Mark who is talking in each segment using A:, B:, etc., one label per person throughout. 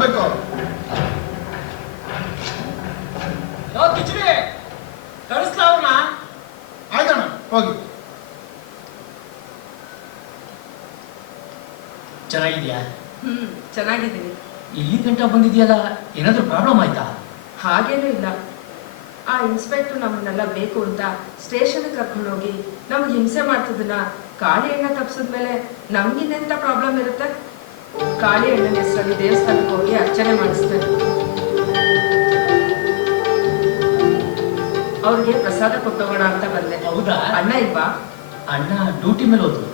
A: ಯಾರು ಬೇಕು
B: ಲೋ ಕಿಚಡಿ ಕಳಿಸ್ಲಾ ಅವ್ರನ್ನ?
A: ಆಯ್ತಣ್ಣ ಹೋಗಿ.
B: ಚೆನ್ನಾಗಿದ್ಯಾ?
C: ಹ್ಮ್ ಚೆನ್ನಾಗಿದ್ದೀನಿ.
B: ಇಲ್ಲಿ ಗಂಟ ಬಂದಿದ್ಯಲ್ಲ ಏನಾದ್ರೂ ಪ್ರಾಬ್ಲಮ್ ಆಯ್ತಾ?
C: ಹಾಗೇನೂ ಇಲ್ಲ. ಆ ಇನ್ಸ್ಪೆಕ್ಟರ್ ನಮ್ಮನ್ನೆಲ್ಲ ಬೇಕು ಅಂತ ಸ್ಟೇಷನ್ ಕರ್ಕೊಂಡೋಗಿ ನಮ್ಗೆ ಹಿಂಸೆ ಮಾಡ್ತಿದ್ದನ್ನ ಕಾಳಿ ಎಣ್ಣೆ ತಪ್ಸಿದ್ಮೇಲೆ ನಮ್ಗಿನ್ನೆಂತ ಪ್ರಾಬ್ಲಮ್ ಇರುತ್ತೆ? ಕಾಳಿ ಅಣ್ಣನ ಹೆಸರಲ್ಲಿ ದೇವಸ್ಥಾನಕ್ಕೆ ಹೋಗಿ ಅರ್ಚನೆ ಮಾಡಿಸ್ತಾರೆ. ಅವ್ರಿಗೆ ಪ್ರಸಾದ ಕೊಟ್ಟೋಗೋಣ ಅಂತ ಬಂದೆ.
B: ಹೌದಾ?
C: ಅಣ್ಣ ಇಲ್ವಾ?
B: ಅಣ್ಣ ಡ್ಯೂಟಿ ಮೇಲೆ ಹೋದ್ರು.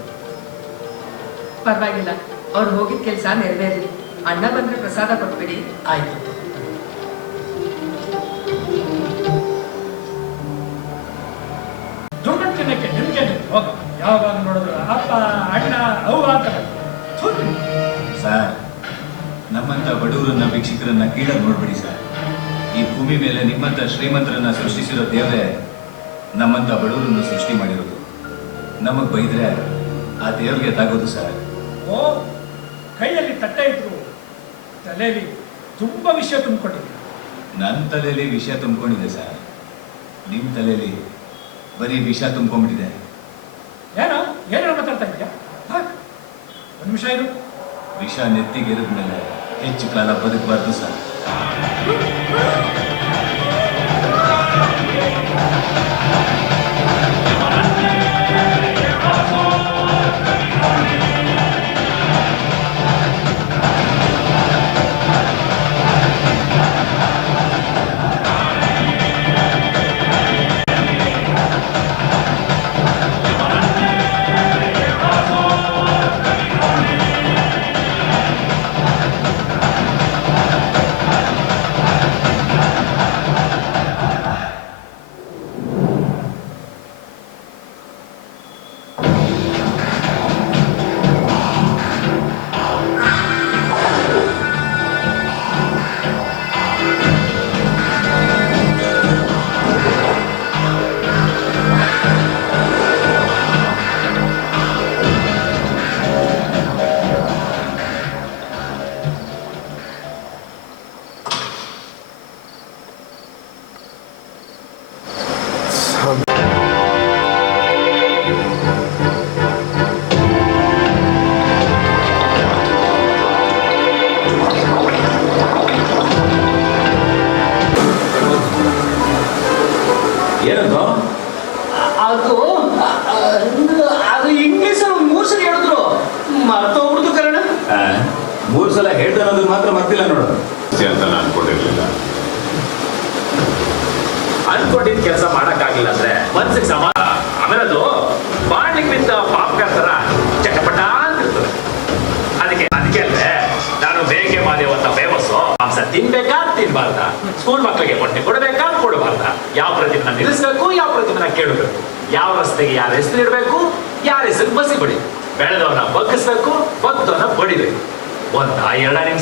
C: ಪರವಾಗಿಲ್ಲ. ಅವ್ರು ಹೋಗಿದ ಕೆಲಸ ನೆರವೇರಿ. ಅಣ್ಣ ಬಂದ್ರೆ ಪ್ರಸಾದ ಕೊಟ್ಬಿಡಿ.
B: ಆಯ್ತು.
D: ತಿನ್ನಕ್ಕೆ ನಿಮ್ಗೆ ಯಾವಾಗ ನೋಡಿದ್ರು ಅಪ್ಪ ಅಣ್ಣ ಅವು ಆತರ.
E: ಸರ್. ನಮ್ಮಂತ ಬಡವರನ್ನ ಭಿಕ್ಷಕರನ್ನ ಕೀಳಾಗಿ ನೋಡ್ಬಿಡಿ ಸರ್. ಈ ಭೂಮಿ ಮೇಲೆ ನಿಮ್ಮಂತ ಶ್ರೀಮಂತರನ್ನ ಸೃಷ್ಟಿಸಿರೋ ದೇವರೇ ನಮ್ಮಂತ ಬಡವರನ್ನು ಸೃಷ್ಟಿ ಮಾಡಿರೋದು. ನಮಗ್ ಬೈದ್ರೆ ಆ ದೇವ್ರಿಗೆ ತಾಗೋದು ಸರ್.
D: ಓ ಕೈಯಲ್ಲಿ ತಟ್ಟೆ ಇದ್ರು. ತಲೆಯಲ್ಲಿ ತುಂಬಾ ವಿಷಯ ತುಂಬಿಕೊಂಡಿದ್ರು
E: ನನ್ನ ತಲೆಯಲ್ಲಿ ವಿಷಯ ತುಂಬಿಕೊಂಡಿದೆ ಸರ್. ನಿಮ್ಮ ತಲೆಯಲ್ಲಿ ಬರೀ ವಿಷ ತುಂಬಿಕೊಂಡ್ಬಿಟ್ಟಿದೆ.
D: ಏನೋ ಏನೇನೋ ಮಾತಾಡ್ತಾ ಇದೆಯಾ? ಒಂದು ನಿಮಿಷ ಇರು.
E: ವಿಷ ನೆತ್ತಿಗೆರಿದ್ಮೇಲೆ ಹೆಚ್ಚು ಕಾಲ ಬದುಕಬಾರ್ದು ಸರ್ ಏನಂತ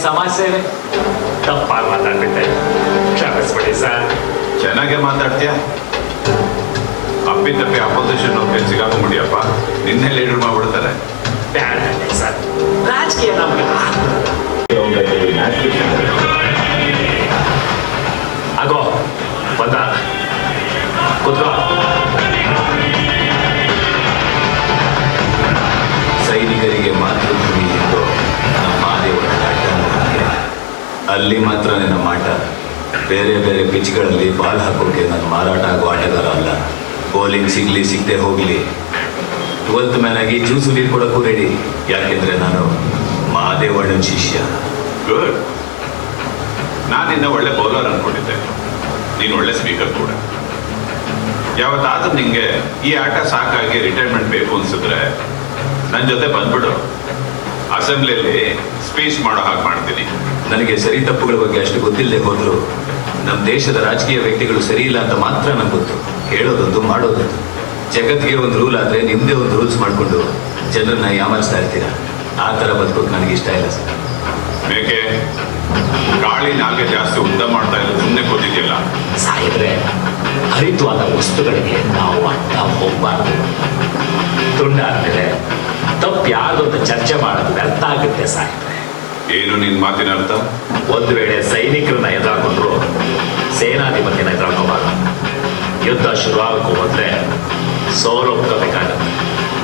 F: ಎರಡ ಸೇವೆ ತಪ್ಪಾಗಿ ಮಾತಾಡ್ಬಿಟ್ಟೆ ಕ್ಷಮಿಸ್ಬಿಡಿ ಸರ್
G: ಚೆನ್ನಾಗೇ ಮಾತಾಡ್ತೀಯ ಅಪ್ಪಿ ತಪ್ಪಿ ಅಪೋಸಿಷನ್ ಅವ್ರಿಗೆ ಸಿಗಾಕೊಂಡ್ಬಿಡಿಯಪ್ಪ ನಿನ್ನೆ ಲೀಡರ್ ಮಾಡ್ಬಿಡ್ತಾರೆ
F: ಬ್ಯಾಡ ಸರ್ ರಾಜಕೀಯ ನಮ್ಗೆ ಆಗೋ ಬಂದ ಕೂತ್ಕೋ
E: ಅಲ್ಲಿ ಮಾತ್ರ ನನ್ನ ಮಾಟ. ಬೇರೆ ಬೇರೆ ಪಿಚ್ಗಳಲ್ಲಿ ಬಾಲ್ ಹಾಕೋಕೆ ನಾನು ಮಾರಾಟ ಆಗೋ ಆಟಗಾರ ಅಲ್ಲ. ಬೌಲಿಂಗ್ ಸಿಗ್ಲಿ, ಸಿಗದೆ ಹೋಗ್ಲಿ. ಟ್ವೆಲ್ತ್ ಮ್ಯಾನ್ ಆಗಿ ಜ್ಯೂಸು ನೀರು ಕೊಡೋಕ್ಕೂ ರೆಡಿ ಯಾಕೆಂದ್ರೆ ನಾನು ಮಹಾದೇವಣ್ಣನ ಶಿಷ್ಯ.
G: ಗುಡ್ ನಾನಿನ್ನ ಒಳ್ಳೆ ಬೌಲರ್ ಅನ್ಕೊಂಡಿದ್ದೆ. ನೀನು ಒಳ್ಳೆ ಸ್ಪೀಕರ್ ಕೂಡ. ಯಾವತ್ತಾದ್ರೂ ನಿಮಗೆ ಈ ಆಟ ಸಾಕಾಗಿ ರಿಟೈರ್ಮೆಂಟ್ ಬೇಕು ಅನ್ಸಿದ್ರೆ ನನ್ನ ಜೊತೆ ಬಂದ್ಬಿಡು. ಅಸೆಂಬ್ಲಿಯಲ್ಲಿ ಸ್ಪೀಚ್ ಮಾಡೋ ಹಾಗೆ ಮಾಡ್ತೀನಿ.
E: ನನಗೆ ಸರಿ ತಪ್ಪುಗಳ ಬಗ್ಗೆ ಅಷ್ಟು ಗೊತ್ತಿಲ್ಲದೆ ಹೋದ್ರು. ನಮ್ಮ ದೇಶದ ರಾಜಕೀಯ ವ್ಯಕ್ತಿಗಳು ಸರಿ ಇಲ್ಲ ಅಂತ ಮಾತ್ರ ನಂಗೆ ಗೊತ್ತು. ಹೇಳೋದೊಂದು ಮಾಡೋದೊಂದು. ಜಗತ್ತಿಗೆ ಒಂದು ರೂಲ್ ಆದರೆ ನಿಮ್ಮದೇ ಒಂದು ರೂಲ್ಸ್ ಮಾಡಿಕೊಂಡು ಜನರನ್ನ ಯಾಮಾರಿಸ್ತಾ ಇರ್ತೀರಾ? ಆ ಥರ ಬದುಕೋದು ನನಗೆ ಇಷ್ಟ ಇಲ್ಲ ಸರ್.
G: ಮೇಕೆ ಗಾಳಿ ನಾಲ್ಗೆ ಜಾಸ್ತಿ ಉದ್ದ ಮಾಡ್ತಾ ಇಲ್ಲ ಸುಮ್ಮನೆ ಕೂತಿದ್ಯಲ್ಲ?
F: ಸಾಯಿದ್ರೆ ಹರಿತವಾದ ವಸ್ತುಗಳಿಗೆ ನಾವು ಅಡ್ಡ ಹೋಗ್ಬಾರ್ದು. ತುಂಡಾದ್ಮೇಲೆ ತಪ್ಪು ಯಾರ್ದು ಅಂತ ಚರ್ಚೆ ಮಾಡೋದು ವ್ಯರ್ಥ ಆಗುತ್ತೆ ಸಾಯಿದ್ರೆ
G: ಏನು ನಿನ್ ಮಾತಿನ ಅರ್ಥ?
F: ಒಂದ್ ವೇಳೆ ಸೈನಿಕರನ್ನ ಎದುರಾಕೊಂಡ್ರು ಸೇನಾಧಿಪತಿನ ಎದುರಾಕೋಬಾರ್ದು ಯುದ್ಧ ಶುರುವಾಗಕ್ಕೂ ಮೊದಲೇ ಸೌರೊಪ್ಕೋಬೇಕಾಗತ್ತೆ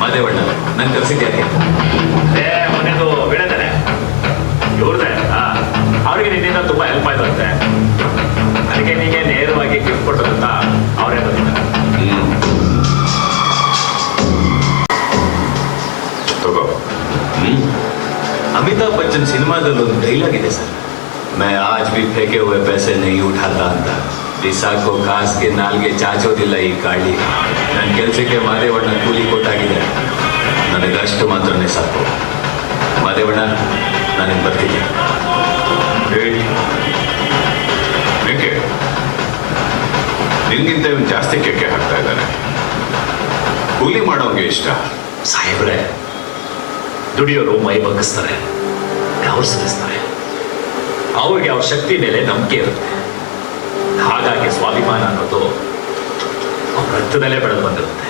E: ಮಾದೇವಣ್ಣ, ನಂಗೆ ಕರ್ಸಿದ್ಯಾಕೆ
F: ಏ, ಮನೆದು ಬಿಡದಾನೆ. ಆ, ಅವ್ರಿಗೆ ನಿನ್ನಿಂದ ತುಂಬಾ ಹೆಲ್ಪ್ ಆಯ್ತಂತೆ. ಅದಕ್ಕೆ ನೀಗೆ
E: ಅಮಿತಾಬ್ ಬಚ್ಚನ್ ಸಿನಿಮಾದಲ್ಲಿ ಒಂದು ಡೈಲಾಗ್ ಇದೆ ಸರ್. ಮೈ ಆಜ್ ಬಿ ಫೇಕೆ ಹೋಗಿ ಪೈಸೆ ನೈ ಉಠಾತಾ ಅಂತ. ಬಿಸಾಕೋ ಕಾಸ್ಗೆ ನಾಲ್ಗೆ ಚಾಚೋದಿಲ್ಲ ಈ ಗಾಳಿ. ನನ್ನ ಕೆಲಸಕ್ಕೆ ಮಾದೇವಣ್ಣ ಕೂಲಿ ಕೊಟ್ಟಾಗಿದೆ ನನಗಷ್ಟು ಮಾತ್ರನೇ ಸಾಕು. ಮಾದೇವಣ್ಣ ನಾನು ಬರ್ತೀನಿ.
G: ಏಕೆ? ನಿನ್ಗಿಂತ ಇವನು ಜಾಸ್ತಿ ಕೆಕ್ಕೆ ಹಾಕ್ತಾ ಇದ್ದಾನೆ. ಕೂಲಿ ಮಾಡೋಂಗೆ ಇಷ್ಟ.
F: ಸಾಹೇಬ್ರೆ, ದುಡಿಯೋರು ಮೈ ಬಗ್ಗಿಸ್ತಾರೆ. ಅವ್ರು ಸಲ್ಲಿಸ್ತಾರೆ ಅವ್ರಿಗೆ ಅವ್ರ ಶಕ್ತಿ ಮೇಲೆ ನಂಬಿಕೆ ಇರುತ್ತೆ? ಹಾಗಾಗಿ ಸ್ವಾಭಿಮಾನ ಅನ್ನೋದು ಅವ್ರ ರಕ್ತದಲ್ಲೇ ಬೆಳೆದು ಬಂದಿರುತ್ತೆ.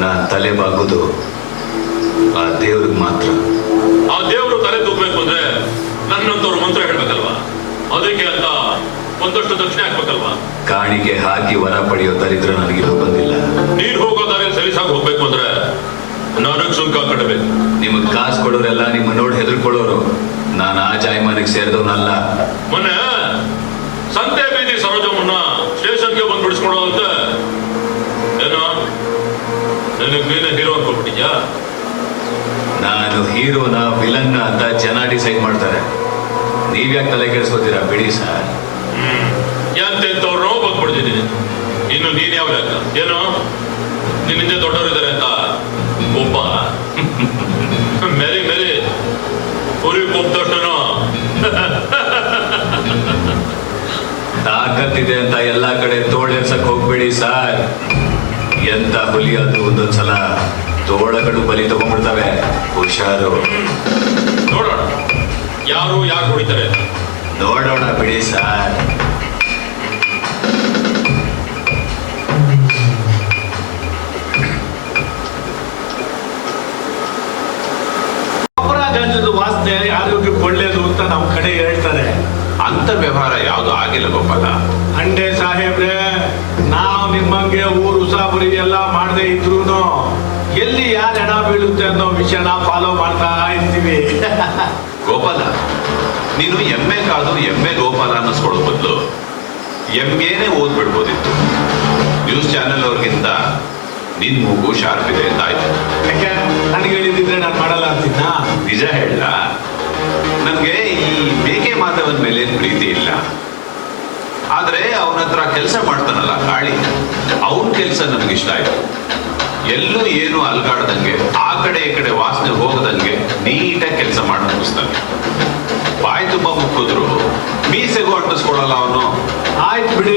E: ನಾನು ತಲೆ ಬಾಗೋದು ಆ ದೇವ್ರಿಗೆ ಮಾತ್ರ.
H: ಆ ದೇವರು ತಲೆ ತೂಗ್ಬೇಕು ಅಂದ್ರೆ ನನ್ನಂತವ್ರು ಮಂತ್ರ ಹೇಳ್ಬೇಕಲ್ವಾ? ಅದಕ್ಕೆ ಅಂತ ಒಂದಷ್ಟು ದಕ್ಷಿಣೆ ಹಾಕ್ಬೇಕಲ್ವಾ?
E: ಕಾಣಿಕೆ ಹಾಕಿ ವರ ಪಡೆಯೋ ದರಿದ್ರ ನನಗೆ ಬಂದಿಲ್ಲ
H: ನೀನ್ ಹೋಗೋದಾರೆ ಸರಿಸಾಗಿ ಹೋಗ್ಬೇಕು ಅಂದ್ರೆ ನನಗ್ ಸುಂಕ ಕಟ್ಟಬೇಕು
E: ನಿಮಗೆ ಕಾಸು ಕೊಡೋರೆಲ್ಲ ನಿಮ್ಮ ನೋಡಿ ಹೆದರ್ಕೊಳ್ಳೋರು. ನಾನು ಆ ಜಾಯಮಾನಿಗೆ ಸೇರಿದವನಲ್ಲ.
H: ಮೊನ್ನೆ ಸಂತೆ ಬೀದಿ ಸರೋಜಮ್ಮನ್ನ ಸ್ಟೇಷನ್ಗೆ ಬಂದು ಬಿಡಿಸ್ಕೊಡೋದಂತೆ ಏನೋ ನನಗೆ ನೀನೇ ಹೀರೋ ಅನ್ಕೊಂಡ್ಬಿಟ್ಟಿದ್ಯಾ
E: ನಾನು ಹೀರೋನ ವಿಲನ್ನ ಅಂತ ಜನ ಡಿಸೈಡ್ ಮಾಡ್ತಾರೆ. ನೀವ್ಯಾಕೆ ತಲೆ ಕೆಡಿಸ್ಕೋತೀರಾ ಬಿಡಿ ಸರ್.
H: ಎಂತೆಂತವ್ರನ್ನೋ ಬಂದ್ಬಿಡ್ತೀನಿ. ಇನ್ನು ನೀನ್ ಯಾವ ಲೆಕ್ಕ ಏನು ನಿನ್ನಿಂದ ದೊಡ್ಡವರಿದ್ದಾರೆ ಅಂತ? ಒಬ್ಬ ಮೆರಿ ಮೆರಿ. ಕುರಿ ಕೊಬ್ಬದಷ್ಟೇನೋ
E: ತಾಕತ್ತಿದೆ ಅಂತ ಎಲ್ಲಾ ಕಡೆ ತೋಳೇರ್ಸಕ್ ಹೋಗ್ಬೇಡಿ ಸರ್. ಎಂತ ಹುಲಿ ಅದು ಒಂದೊಂದ್ಸಲ ತೋಳಗಳು ಬಲಿ ತಗೊಂಡ್ಬಿಡ್ತವೆ. ಹುಷಾರು.
H: ನೋಡೋಣ. ಯಾರು ಯಾರು ಹೊಡಿತಾರೆ?
E: ನೋಡೋಣ ಬಿಡಿ ಸರ್.
G: ಕಾದು ಎ ಗೋಪಾಲ ಅನ್ನಿಸ್ಕೊಳ್ಳೋ ಬದಲು ಎಮ್ಮೆನೇ ಓದ್ಬಿಡ್ಬೋದಿತ್ತು. ನ್ಯೂಸ್ ಚಾನೆಲ್ ಅವ್ರಿಗಿಂತ ನಿನ್ ಮೂಗು ಶಾರ್ಪ್ ಇದೆ ಅಂತ ಆಯ್ತು.
I: ಯಾಕೆ? ನನಗೆ ಹೇಳಿದ್ರೆ ನಾನು ಮಾಡಲ್ಲ ಅಂತಿದ್ದ
G: ನಿಜ ಹೇಳ. ನನಗೆ ಈ ಬೇಕೆ ಮಾಧವನ್ ಮೇಲೆ ಪ್ರೀತಿ ಇಲ್ಲ. ಆದ್ರೆ ಅವನ ಹತ್ರ ಕೆಲಸ ಮಾಡ್ತಾನಲ್ಲ ಗಾಳಿ. ಅವನ ಕೆಲಸ ನನಗಿಷ್ಟ ಆಯ್ತು. ಎಲ್ಲೂ ಏನು ಅಲ್ಗಾಡ್ದಂಗೆ ಆ ಕಡೆ ಈ ಕಡೆ ವಾಸನೆ ಹೋಗದಂಗೆ ನೀಟಾಗಿ ಕೆಲಸ ಮಾಡಿ ಮುಗಿಸ್ತಾನೆ ಬಾಯಿ ತುಂಬ ಮುಕ್ಕಿದ್ರು ಮೀಸೆಗೂ ಅಂಟಿಸ್ಕೊಡಲ್ಲ ಅವನು.
I: ಆಯ್ತು ಬಿಡಿ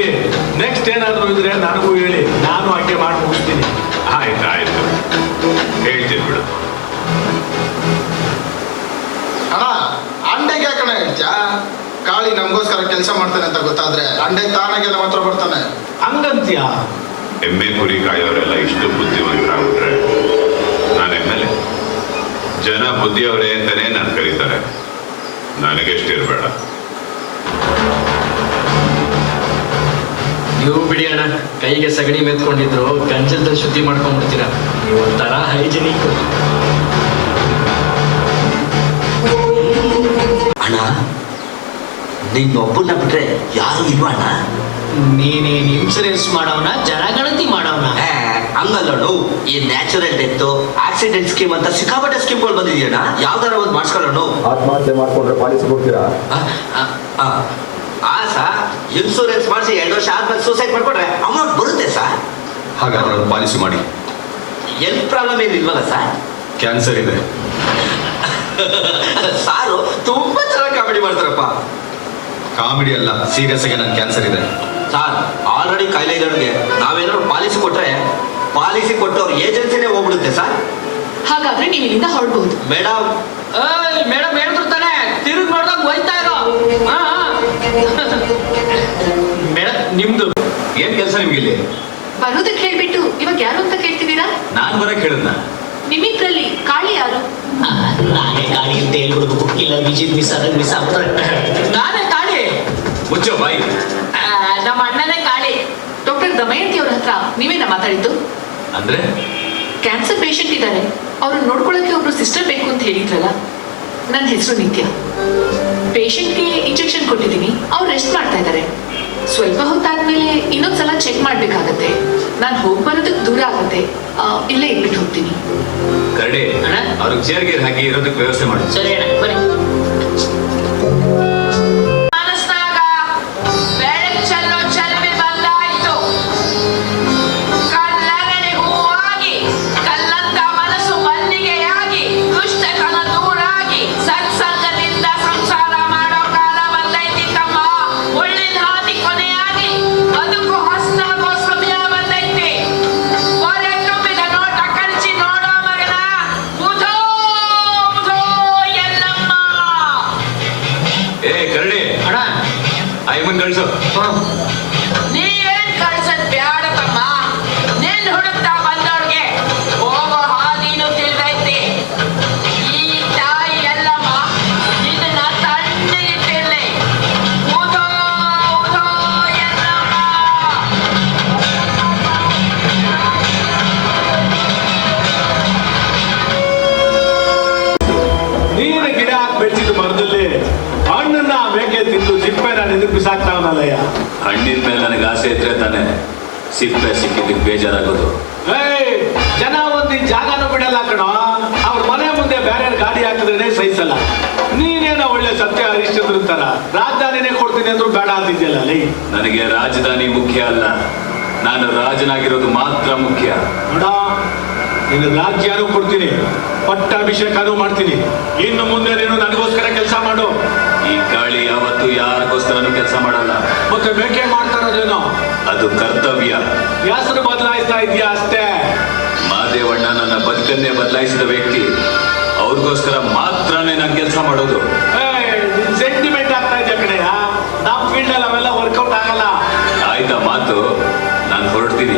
I: ನೆಕ್ಸ್ಟ್ ಏನಾದ್ರು ಇದ್ರೆ ನನಗೂ ಹೇಳಿ ನಾನು ಹಾಗೆ ಮಾಡಿ ಮುಗಿಸ್ತೀನಿ.
G: ಆಯ್ತು ಆಯ್ತು. ಹೇಳ್ತೀನಿ ಬಿಡು.
A: ಅಣ್ಣ ಅಂಡೆಗೆ ಯಾಕಣ ಹೇಳ್ತ್ಯಾ? ಕಾಳಿ ನಮಗೋಸ್ಕರ ಕೆಲಸ ಮಾಡ್ತಾನೆ ಅಂತ ಗೊತ್ತಾದ್ರೆ ಅಂಡೆ ತಾನಾಗೆಲ್ಲ ಮಾತ್ರ ಹತ್ರ ಬರ್ತಾನೆ.
I: ಹಂಗಂತ್ಯ?
G: ಎಮ್ಮೆ ಕುರಿ ಕಾಯೋರೆಲ್ಲ ಇಷ್ಟು ಬುದ್ಧಿವಂತರಾಗ್ಬಿಟ್ರೆ ನಾನು ಎಮ್ಮೆಲೆ ಜನ ಬುದ್ಧಿಯವರೇ ಅಂತಾನೆ ನಾನು ಕರೀತಾರೆ. ನನಗೆಷ್ಟಿರ್ಬೇಡ
B: ನೀವು ಬಿಡಿ ಅಣ್ಣ ಕೈಗೆ ಸಗಣಿ ಮೆತ್ಕೊಂಡಿದ್ರು ಗಂಜಲ್ದ ಶುದ್ಧಿ ಮಾಡ್ಕೊಂಡ್ಬಿಡ್ತೀರಾ? ನೀವು ಒಂಥರ ಹೈಜಿನಿಕ್.
J: ಅಣ್ಣ ನಿನ್ನೊಬ್ಬನ ಬಿಟ್ರೆ ಯಾರು ಇಲ್ವಾ ಅಣ್ಣ?
B: ನೀನೇನು ಇನ್ಸೂರೆನ್ಸ್ ಮಾಡೋಣ ಮಾಡವನ
J: ಏ, ನೋಡು ಈ ನ್ಯಾಚುರಲ್ ಡೆತ್ ಆಕ್ಸಿಡೆಂಟ್ ಸ್ಕೀಮ್ ಅಂತ ಸಿಕ್ಕಾಪಟ್ಟೆ ಸ್ಕೀಮ್ಗಳು ಬಂದಿದೆಯಣ್ಣ. ಯಾವ್ದಾರ ಒಂದು ಮಾಡ್ಸ್ಕೊಳ್ಳೋಣ?
K: ಆತ್ಮಹತ್ಯೆ ಮಾಡ್ಕೊಂಡ್ರೆ ಪಾಲಿಸಿ ಕೊಡ್ತೀರಾ?
J: ಆ ಸರ್ ಇನ್ಸೂರೆನ್ಸ್ ಮಾಡಿಸಿ ಎರಡು ವರ್ಷ ಆದ್ಮೇಲೆ ಸೂಸೈಡ್ ಮಾಡ್ಕೊಂಡ್ರೆ ಅಮೌಂಟ್ ಬರುತ್ತೆ ಸರ್
E: ಹಾಗಾದ್ರೆ ಒಂದು ಪಾಲಿಸಿ ಮಾಡಿ.
J: ಎಲ್ ಪ್ರಾಬ್ಲಮ್ ಏನಿಲ್ವಲ್ಲ ಸರ್
E: ಕ್ಯಾನ್ಸರ್ ಇದೆ.
J: ಸಾರು ತುಂಬಾ ಚೆನ್ನಾಗಿ ಕಾಮಿಡಿ ಮಾಡ್ತಾರಪ್ಪ.
A: ಕಾಮಿಡಿ ಅಲ್ಲ ಸೀರಿಯಸ್ ಆಗಿ ನನ್ ಕ್ಯಾನ್ಸರ್ ಇದೆ.
J: ಸಾರ್ ಆಲ್ರೆಡಿ ಕಾಯಿಲೆ ಇರೋರಿಗೆ ನಾವೇನಾದ್ರು ಪಾಲಿಸಿ ಕೊಟ್ರೆ ಪಾಲಿಸಿ ಕೊಟ್ಟವ್ರ ಏಜೆನ್ಸಿನೇ ಹೋಗ್ಬಿಡುತ್ತೆ ಸರ್.
L: ಹಾಗಾದ್ರೆ ನೀವು ಇಲ್ಲಿಂದ ಹೊರಡಬಹುದು
J: ಮೇಡಮ್
B: ಮೇಡಮ್ ಹೇಳಿದ್ರು ತಾನೆ ತಿರುಗಿ ನೋಡ್ದಾಗ ಹೋಯ್ತಾ ಇರೋ. ಮೇಡಮ್ ನಿಮ್ದು
E: ಏನ್ ಕೆಲಸ ನಿಮ್ಗೆ ಇಲ್ಲಿ?
L: ಬರೋದಕ್ಕೆ ಹೇಳ್ಬಿಟ್ಟು ಇವಾಗ ಯಾರು ಅಂತ ಕೇಳ್ತಿದ್ದೀರಾ?
E: ನಾನ್ ಬರಕ್ ಹೇಳಿದ್ನ.
L: ನಿಮ್ಮಿಬ್ರಲ್ಲಿ ಕಾಳಿ ಯಾರು?
B: ನಾನೇ ಕಾಳಿ ಅಂತ ಹೇಳ್ಬಿಡುದು ಇಲ್ಲ ವಿಜಿತ್ ಮಿಸ್ ಅದಂಗ್ ಮಿಸ್ ಆಗ್ತಾರೆ. ನಾನೇ ಕಾಳಿ.
E: ಮುಚ್ಚೋ ಬಾಯಿ.
L: ಆ, ನಮ್ಮ ಅಣ್ಣನೇ ಕಾಳಿ. ಡಾಕ್ಟರ್ ದಮಯಂತಿ ಅವ್ರ ಹತ್ರ ನೀವೇನ ಮಾತಾಡಿದ್ದು?
E: ಅಂದ್ರೆ?
L: ಕ್ಯಾನ್ಸರ್ ಪೇಷಂಟ್ ಇದ್ದಾರೆ ಅವ್ರನ್ನ ನೋಡ್ಕೊಳ್ಳೋಕೆ ಒಬ್ರು ಸಿಸ್ಟರ್ ಬೇಕು ಅಂತ ಹೇಳಿದ್ರಲ್ಲ ನನ್ನ ಹೆಸರು ನಿತ್ಯ. ಪೇಷಂಟ್ಗೆ ಇಂಜೆಕ್ಷನ್ ಕೊಟ್ಟಿದ್ದೀನಿ ಅವ್ರು ರೆಸ್ಟ್ ಮಾಡ್ತಾ ಇದ್ದಾರೆ ಸ್ವಲ್ಪ ಹೊತ್ತಾದ್ಮೇಲೆ ಇನ್ನೊಂದ್ಸಲ ಚೆಕ್ ಮಾಡ್ಬೇಕಾಗತ್ತೆ. ನಾನು ಹೋಗಿ ಬರೋದಕ್ಕೆ ದೂರ ಆಗುತ್ತೆ. ಇಲ್ಲೇ ಇಟ್ಬಿಟ್ಟು ಹೋಗ್ತೀನಿ.
E: ಕರಡೆ
B: ಅಣ್ಣ?
E: ಅವ್ರಿಗೆ ಚೇರ್ಗೆ ಹಾಕಿ ಇರೋದಕ್ಕೆ ವ್ಯವಸ್ಥೆ ಮಾಡಿ.
B: ಸರಿ ಅಣ್ಣ ಬನ್ನಿ.
I: ಹಾಕಿ ಬೆಚ್ಚಿದ ಮರದಲ್ಲಿ ಹಣ್ಣನ್ನ ಬೇಕೆ ತಿಂದು ಸಿಪ್ಪೆ ನಾನು ಇದಕ್ಕೆ ಬಿಸಾಕ್ತಾವನಲ್ಲಯ್ಯ
E: ಹಣ್ಣಿನ ಮೇಲೆ ನನಗೆ ಆಸೆ ಇದ್ರೆ ತಾನೆ ಸಿಪ್ಪೆ ಸಿಕ್ಕಿದ್ದಕ್ಕೆ ಬೇಜಾರಾಗೋದು.
I: ಏಯ್ ಜನ ಒಂದು ಜಾಗನೂ ಬಿಡಲ್ಲ ಕಣೋ. ಅವ್ರ ಮನೆ ಮುಂದೆ ಬೇರೆ ಗಾಡಿ ಹಾಕಿದ್ರೆ ಸಹಿಸಲ್ಲ ನೀನೇನ ಒಳ್ಳೆ ಸತ್ಯ ಹರಿಶ್ಚಂದ್ರ ತರ? ರಾಜಧಾನಿನೇ ಕೊಡ್ತೀನಿ ಅಂದ್ರೂ ಬೇಡ ಅಂತಿದ್ಯಲ್ಲ ಅಲ್ಲಿ
E: ನನಗೆ ರಾಜಧಾನಿ ಮುಖ್ಯ ಅಲ್ಲ. ನಾನು ರಾಜನಾಗಿರೋದು ಮಾತ್ರ ಮುಖ್ಯ.
I: ನೋಡ ನಿನ್ನ ರಾಜ್ಯನೂ ಕೊಡ್ತೀನಿ. ಪಟ್ಟಾಭಿಷೇಕನೂ ಮಾಡ್ತೀನಿ. ಇನ್ನು ಮುಂದೆ ನೀನು ನನಗೋಸ್ಕರ ಕೆಲಸ ಮಾಡು.
E: ಈ ಗಾಳಿ ಯಾವತ್ತು ಯಾರಿಗೋಸ್ಕರನೂ ಕೆಲಸ ಮಾಡಲ್ಲ.
I: ಮತ್ತೆ ಬೇಕೆ ಮಾಡ್ತಾ ಇರೋದೇನೋ
E: ಅದು ಕರ್ತವ್ಯ.
I: ಹೆಸರು ಬದಲಾಯಿಸ್ತಾ ಇದೆಯಾ ಅಷ್ಟೇ?
E: ಮಾದೇವಣ್ಣ ನನ್ನ ಬದುಕನ್ನೇ ಬದಲಾಯಿಸಿದ ವ್ಯಕ್ತಿ. ಅವ್ರಿಗೋಸ್ಕರ ಮಾತ್ರನೇ ನಾನು ಕೆಲಸ ಮಾಡೋದು.
I: ಸೆಂಟಿಮೆಂಟ್ ಆಗ್ತಾ ಇದೆಯಾ ಕಡೆಯ ನಮ್ಮ ಫೀಲ್ಡ್ ಅಲ್ಲಿ ಅವೆಲ್ಲ ವರ್ಕೌಟ್ ಆಗಲ್ಲ.
E: ಆಯ್ತಾ ಮಾತು? ನಾನು ಹೊರಡ್ತೀನಿ.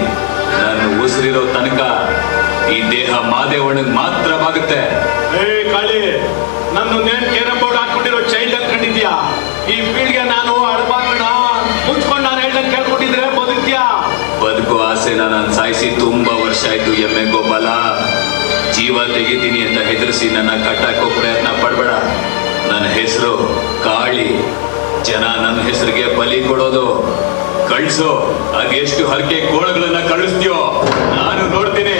E: ನಾನು ಉಸಿರಿರೋ ತನಕ ಈ ದೇಹ ಮಾದೇವಣ್ಣಗೆ ಮಾತ್ರ ಬಾಗುತ್ತೆ
I: ಏ ಕಾಳಿ ನನ್ನ ನೇಮ್ ಕೇರಂ ಬೋರ್ಡ್ ಹಾಕೊಂಡಿರೋ ಚೈಲ್ಡ್ ಅನ್ಕೊಂಡಿದ್ಯಾ ಈ ಫೀಲ್ಡ್ಗೆ ನಾನು ಅಡಬಾಕಣ ಮುಚ್ಕೊಂಡು ನಾನು ಹೇಳ್ದಂಗೆ ಕೇಳ್ಕೊಂಡಿದ್ರೆ ಬದುಕ್ಯಾ
E: ಬದುಕು ಆಸೆನ ನಾನು ಸಾಯಿಸಿ ತುಂಬಾ ವರ್ಷ ಆಯ್ತು ಎಮ್ಮೆ ಗೋಪಾಲ. ಜೀವ ತೆಗಿತೀನಿ ಅಂತ ಹೆದರಿಸಿ ನನ್ನ ಕಟ್ಟಾಕೋ ಪ್ರಯತ್ನ ಪಡ್ಬೇಡ. ನನ್ನ ಹೆಸರು ಕಾಳಿ. ಜನ ನನ್ನ ಹೆಸರಿಗೆ ಬಲಿ ಕೊಡೋದು. ಕಳಿಸೋ ಅದೆಷ್ಟು ಹರಕೆ ಕೋಳಗಳನ್ನ ಕಳಿಸ್ತೀಯೋ? ನಾನು ನೋಡ್ತೀನಿ.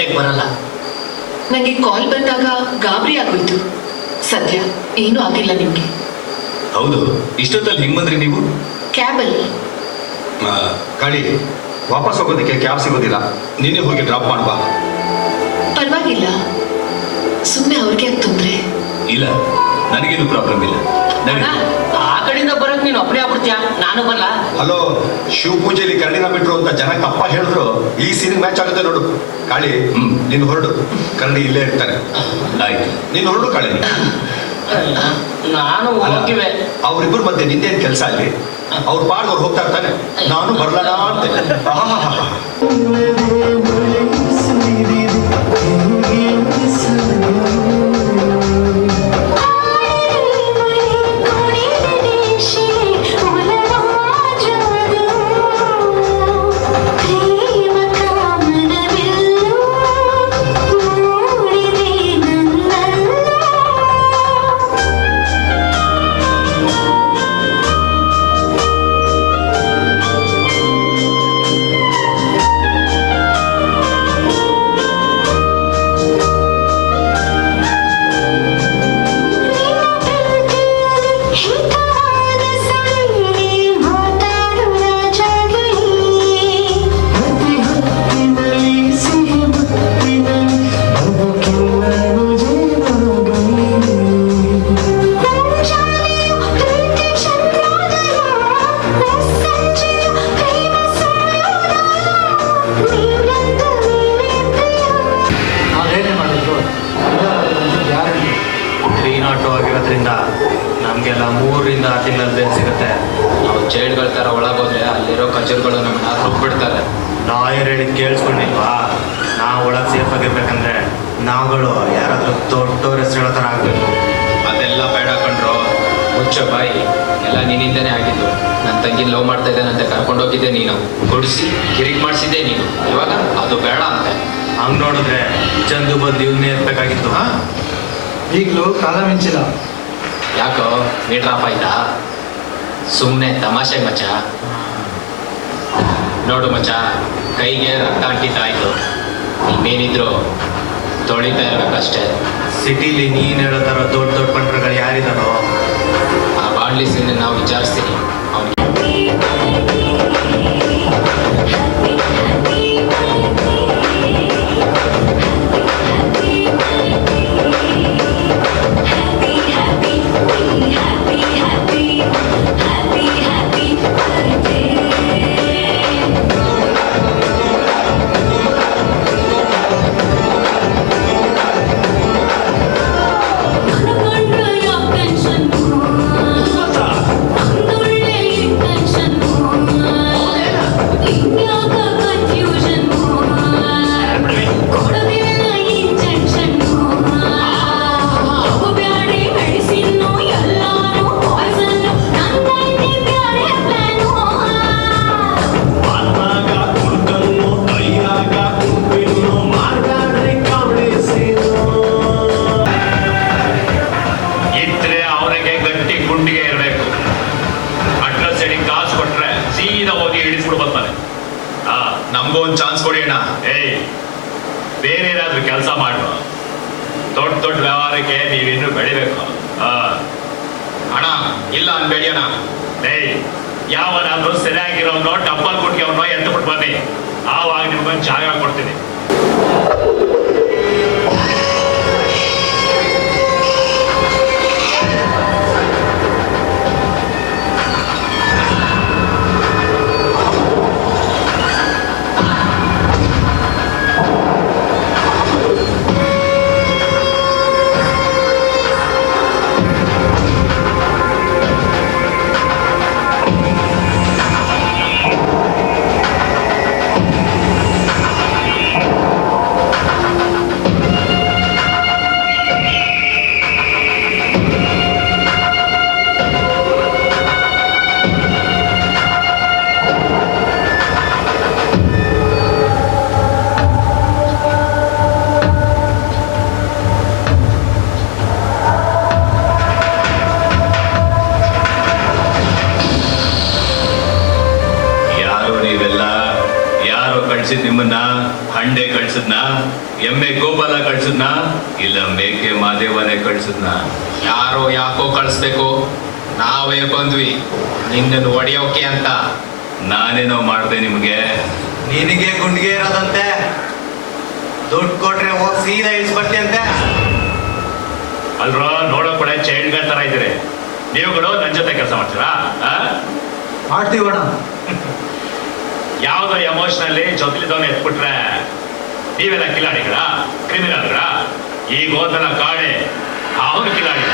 M: ನಮ್ ಬರಲ್ಲ.
L: ನನಗೆ ಕಾಲ್ ಬಂದಾಗ ಗಾಬರಿ ಆಗೋಯ್ತು. ಸದ್ಯ ಏನೂ ಆಗಿಲ್ಲ ನಿಮಗೆ.
E: ಹೌದು ಇಷ್ಟೊತ್ತಲ್ಲಿ ಹೆಂಗ್ ಬಂದ್ರಿ ನೀವು?
L: ಕ್ಯಾಬಲ್ಲಿ
K: ಆ, ಕಾಳಿ ವಾಪಸ್ ಹೋಗೋದಕ್ಕೆ ಕ್ಯಾಬ್ ಸಿಗೋದಿಲ್ಲ. ನೀನೇ ಹೋಗಿ ಡ್ರಾಪ್ ಮಾಡ್ಬಾ
L: ಪರವಾಗಿಲ್ಲ. ಸುಮ್ಮನೆ ಅವ್ರಿಗೆ ಯಾಕೆ ತೊಂದ್ರೆ?
E: ಇಲ್ಲ ನನಗೇನು ಪ್ರಾಬ್ಲಮ್ ಇಲ್ಲ. ನಡಿ
M: ಅಣ್ಣ, ಆ ಕಡೆಯಿಂದ ಬರಕ್ಕೆ ನೀನು ಒಬ್ಬನೇ ಆಗ್ಬಿಡ್ತೀಯ ನಾನು ಬರಲ್ಲ
K: ಹಲೋ ಶಿವ ಪೂಜೆಯಲ್ಲಿ ಕರಡಿನ ಬಿಟ್ರು ಅಂತ ಜನ ಕಪ್ಪ ಹೇಳಿದ್ರು ಈ ಸೀನ್ ಮ್ಯಾಚ್ ಆಗುತ್ತೆ ನೋಡು ಕಾಳಿ. ನೀನು ಹೊರಡು ಕರಡಿ ಇಲ್ಲೇ ಇರ್ತಾರೆ
E: ಆಯ್ತು
K: ನೀನು ಹೊರಡು ಕಾಳಿ
M: ನಾನು ಹೋಗಿವೆ
K: ಅವರಿಬ್ಬರ ಮಧ್ಯೆ ನಿಂದೇನ್ ಕೆಲಸ ಅಲ್ಲಿ ಅವ್ರು ಪಾಡ್ದವ್ರು ಅವ್ರು ಹೋಗ್ತಾ ಇರ್ತಾನೆ ನಾನು ಬರ್ಲಣ ಅಂತ
M: ನಮಗೆಲ್ಲ ಮೂರಿಂದ ಆರು ತಿಂಗಳಲ್ಲಿ ಬೇರೆ ಸಿಗುತ್ತೆ?
N: ನಾವು ಜೈಲ್ಗಳ ಥರ ಒಳಗೋದ್ರೆ ಅಲ್ಲಿರೋ ಕಚೇರಿಗಳು ನಮ್ಮನ್ನ ರುಬ್ಬಿಡ್ತಾರೆ.
M: ಲಾಯರ್ ಹೇಳಿ ಕೇಳಿಸ್ಕೊಂಡಿಲ್ವಾ? ನಾವು ಒಳಗೆ ಸೇಫ್ ಆಗಿರ್ಬೇಕಂದ್ರೆ ನಾವುಗಳು ಯಾರಾದರೂ ಹೆಸರು ಹೇಳೋ ಥರ ಆಗಬೇಕು.
N: ಅದೆಲ್ಲ ಬೇಡ ಕಂಡ್ರು ಮುಚ್ಚ ಬಾಯಿ. ಎಲ್ಲ ನಿನ್ನಿಂದನೇ ಆಗಿದ್ದು. ನನ್ನ ತಂಗಿ ಲವ್ ಮಾಡ್ತಾ ಇದ್ದಾನಂತೆ ಕರ್ಕೊಂಡೋಗಿದ್ದೆ ನೀನು. ಗುಡಿಸಿ ಕಿರಿಕ್ ಮಾಡಿಸಿದ್ದೆ ನೀನು. ಇವಾಗ ಅದು ಬೇಡ ಅಂತೆ.
M: ಹಂಗೆ ನೋಡಿದ್ರೆ ಚಂದು ಬಂದು ಇವನ್ನೇ ಇರ್ಬೇಕಾಗಿತ್ತು. ಹಾಂ.
O: ಈಗಲೂ ಕಾಲ ಮಿಂಚಿಲ್ಲ.
N: ಯಾಕೋ ಆಫ್ ಆಯ್ತಾ ಸುಮ್ಮನೆ ತಮಾಷೆ ಮಚ್ಚ. ನೋಡು ಮಚ್ಚ ಕೈಗೆ ರಕ್ತ ಅಂಟಿದ್ದಾಯ್ತು. ಇನ್ನೇನಿದ್ರು ತೊಳಿತಾ ಇರ್ಬೇಕಷ್ಟೇ
M: ಸಿಟಿಲಿ ನೀನ್ ಹೇಳೋ ಥರ ದೊಡ್ಡ ದೊಡ್ಡ ಪಂಟ್ರಗಳು ಯಾರಿದಾರೋ?
N: ಆ ಬಾಂಡ್ಲಿ ಸೀನ್ ನಾವು ವಿಚಾರಿಸ್ತೀನಿ.
E: ನಮಗೂ ಒಂದು ಚಾನ್ಸ್ ಕೊಡಿ ಅಣ್ಣ.
F: ಏಯ್, ಬೇರೆ ಏನಾದ್ರೂ ಕೆಲಸ ಮಾಡು. ದೊಡ್ಡ ದೊಡ್ಡ ವ್ಯವಹಾರಕ್ಕೆ ನೀವಿನ್ನು ಬೆಳಿಬೇಕು.
N: ಅಣ್ಣ, ಇಲ್ಲ ಅನ್ಬೇಡಿ ಅಣ್ಣ.
F: ಏಯ್, ಯಾವನಾದ್ರೂ ಸರಿಯಾಗಿರೋನೋ ಟಪ್ಪಲ್ ಗುಟ್ಗೆ ಅವನೋ ಎತ್ಬಿಟ್ಟು ಬನ್ನಿ. ಆವಾಗ ನಿಮ್ಗೊಂದು ಜಾಗ ಕೊಡ್ತೀನಿ.
P: ಯಾಕೋ ಕಳಿಸ್ಬೇಕು? ನಾವೇ ಬಂದ್ವಿ. ನಿನ್ನನ್ನು ಒಡೆಯೋಕೆ ಅಂತ.
E: ನಾನೇನೋ ಮಾಡಿದೆ ನಿಮ್ಗೆ.
K: ನಿನಗೆ ಗುಂಡಿಗೆ ಇರೋದಂತೆ. ದುಡ್ಡು ಕೊಟ್ರೆ ಹೋಗಿ ಸೀದಾ ಇಳಿಸ್ಬರ್ತೀಯಂತೆ
F: ಅಲ್ರೋ ನೋಡೋ ಕೂಡ ಚೈಲ್ಡ್ ತರ ಇದ್ದೀರಿ. ನೀವುಗಳು ನನ್ನ ಜೊತೆ ಕೆಲಸ ಮಾಡ್ತೀರಾ? ಆ?
K: ಮಾಡ್ತೀವಣ್ಣ
F: ಯಾವ್ದೋ ಎಮೋಷನಲ್ಲಿ ಜೊತೆಲಿದ್ದವನ್ನ ಎತ್ಬಿಟ್ರೆ ನೀವೆಲ್ಲ ಕಿಲಾಡಿಗಳ ಕ್ರಿಮಿನಲ್ಗಳ ಈಗ ಹೋದನ ಕಾಡೆ ಅವನು ಕಿಲಾಡಿ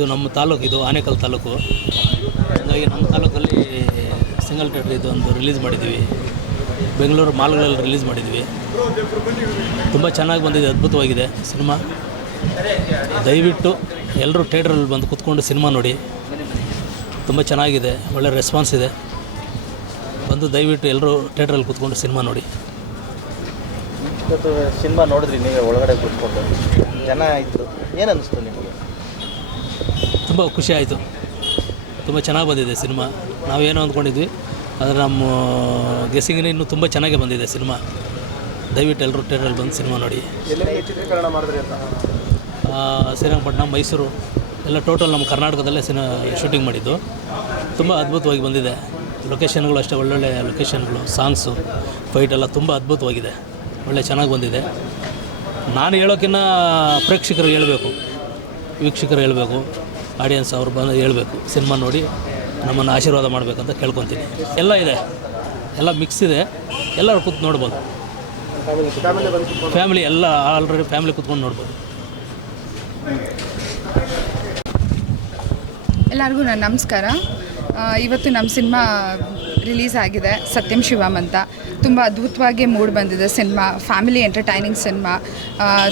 Q: ಇದು ನಮ್ಮ ತಾಲೂಕು, ಇದು ಆನೇಕಲ್ ತಾಲೂಕು. ಹಾಗಾಗಿ ನಮ್ಮ ತಾಲೂಕಲ್ಲಿ ಸಿಂಗಲ್ ಟೇಟ್ರ್ ಇದು ಒಂದು ರಿಲೀಸ್ ಮಾಡಿದ್ದೀವಿ. ಬೆಂಗಳೂರು ಮಾಲ್ಗಳಲ್ಲಿ ರಿಲೀಸ್ ಮಾಡಿದ್ದೀವಿ. ತುಂಬ ಚೆನ್ನಾಗಿ ಬಂದಿದೆ, ಅದ್ಭುತವಾಗಿದೆ ಸಿನಿಮಾ. ದಯವಿಟ್ಟು ಎಲ್ಲರೂ ಥಿಯೇಟ್ರಲ್ಲಿ ಬಂದು ಕೂತ್ಕೊಂಡು ಸಿನಿಮಾ ನೋಡಿ. ತುಂಬ ಚೆನ್ನಾಗಿದೆ, ಒಳ್ಳೆ ರೆಸ್ಪಾನ್ಸ್ ಇದೆ. ಬಂದು ದಯವಿಟ್ಟು ಎಲ್ಲರೂ ಥಿಯೇಟ್ರಲ್ಲಿ ಕೂತ್ಕೊಂಡು ಸಿನಿಮಾ ನೋಡಿ.
R: ಸಿನಿಮಾ ನೋಡಿದ್ರಿ ನೀವೇ ಒಳಗಡೆ ಕೂತ್ಕೊಂಡು? ಜನ ಇತ್ತು ಏನು ಅನ್ನಿಸ್ತು ನಿಮಗೆ?
Q: ತುಂಬ ಖುಷಿ ಆಯಿತು. ತುಂಬ ಚೆನ್ನಾಗಿ ಬಂದಿದೆ ಸಿನಿಮಾ. ನಾವೇನೋ ಅಂದ್ಕೊಂಡಿದ್ವಿ ಆದರೆ ನಮ್ಮ ಗೆಸ್ಸಿಂಗಿನ ಇನ್ನೂ ತುಂಬ ಚೆನ್ನಾಗಿ ಬಂದಿದೆ ಸಿನಿಮಾ. ದಯವಿಟ್ಟು ಎಲ್ಲರೂ ಥಿಯೇಟ್ರಲ್ಲಿ ಬಂದು ಸಿನಿಮಾ ನೋಡಿ. ಶ್ರೀರಂಗಪಟ್ಟಣ ಮೈಸೂರು ಎಲ್ಲ ಟೋಟಲ್ ನಮ್ಮ ಕರ್ನಾಟಕದಲ್ಲೇ ಸಿನ ಶೂಟಿಂಗ್ ಮಾಡಿದ್ದು. ತುಂಬ ಅದ್ಭುತವಾಗಿ ಬಂದಿದೆ. ಲೊಕೇಶನ್ಗಳು ಅಷ್ಟೇ ಒಳ್ಳೊಳ್ಳೆ ಲೊಕೇಶನ್ಗಳು ಸಾಂಗ್ಸು ಫೈಟ್ ಎಲ್ಲ ತುಂಬ ಅದ್ಭುತವಾಗಿದೆ. ಒಳ್ಳೆ ಚೆನ್ನಾಗಿ ಬಂದಿದೆ. ನಾನು ಹೇಳೋಕ್ಕಿಂತ ಪ್ರೇಕ್ಷಕರು ಹೇಳಬೇಕು ವೀಕ್ಷಕರು ಹೇಳಬೇಕು. ಆಡಿಯನ್ಸ್ ಅವ್ರು ಬಂದು ಹೇಳಬೇಕು, ಸಿನಿಮಾ ನೋಡಿ ನಮ್ಮನ್ನು ಆಶೀರ್ವಾದ ಮಾಡಬೇಕಂತ ಕೇಳ್ಕೊತೀನಿ. ಎಲ್ಲ ಇದೆ, ಎಲ್ಲ ಮಿಕ್ಸ್ ಇದೆ, ಎಲ್ಲರೂ ಕೂತ್ ನೋಡ್ಬೋದು.
R: ಫ್ಯಾಮಿಲಿ
Q: ಎಲ್ಲ ಆಲ್ರೆಡಿ ಫ್ಯಾಮಿಲಿ ಕೂತ್ಕೊಂಡು ನೋಡ್ಬೋದು.
S: ಎಲ್ಲರಿಗೂ ನನ್ನ ನಮಸ್ಕಾರ. ಇವತ್ತು ನಮ್ಮ ಸಿನಿಮಾ ರಿಲೀಸ್ ಆಗಿದೆ ಸತ್ಯಂ ಶಿವಮ್ ಅಂತ. ತುಂಬ ಅದ್ಭುತವಾಗಿ ಮೂಡ್ ಬಂದಿದೆ ಸಿನಿಮಾ ಫ್ಯಾಮಿಲಿ ಎಂಟರ್ಟೈನಿಂಗ್ ಸಿನಿಮಾ.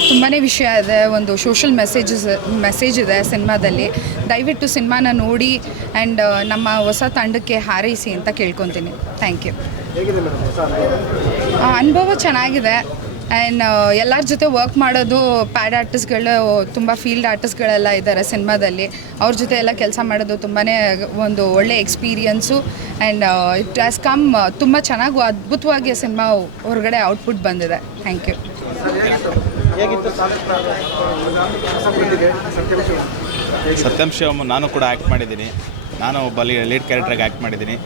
S: ತುಂಬಾ ವಿಷಯ ಇದೆ ಒಂದು ಸೋಷಲ್ ಮೆಸೇಜಸ್ ಮೆಸೇಜ್ ಇದೆ ಸಿನಿಮಾದಲ್ಲಿ. ದಯವಿಟ್ಟು ಸಿನಿಮಾನ ನೋಡಿ ಆ್ಯಂಡ್ ನಮ್ಮ ಹೊಸ ತಂಡಕ್ಕೆ ಹಾರೈಸಿ ಅಂತ ಕೇಳ್ಕೊತೀನಿ. ಥ್ಯಾಂಕ್ ಯು
R: ಅನುಭವ
S: ಚೆನ್ನಾಗಿದೆ. ಆ್ಯಂಡ್ ಎಲ್ಲರ ಜೊತೆ ವರ್ಕ್ ಮಾಡೋದು ಪ್ಯಾಡ್ ಆರ್ಟಿಸ್ಟ್ಗಳು ತುಂಬ ಫೀಲ್ಡ್ ಆರ್ಟಿಸ್ಟ್ಗಳೆಲ್ಲ ಇದ್ದಾರೆ ಸಿನಿಮಾದಲ್ಲಿ. ಅವ್ರ ಜೊತೆ ಎಲ್ಲ ಕೆಲಸ ಮಾಡೋದು ತುಂಬಾ ಒಂದು ಒಳ್ಳೆ experience and it has come ತುಂಬ ಚೆನ್ನಾಗಿ ಅದ್ಭುತವಾಗಿ ಸಿನಿಮಾ ಹೊರಗಡೆ ಔಟ್ಪುಟ್ ಬಂದಿದೆ. ಥ್ಯಾಂಕ್ ಯು
R: ಸತ್ಯಂ
T: ಶಿವಮ್ ನಾನು ಕೂಡ ಆ್ಯಕ್ಟ್ ಮಾಡಿದ್ದೀನಿ. ನಾನು ಒಬ್ಬ ಲೀಡ್ ಕ್ಯಾರೆಕ್ಟ್ರಾಗಿ ಆ್ಯಕ್ಟ್ ಮಾಡಿದ್ದೀನಿ.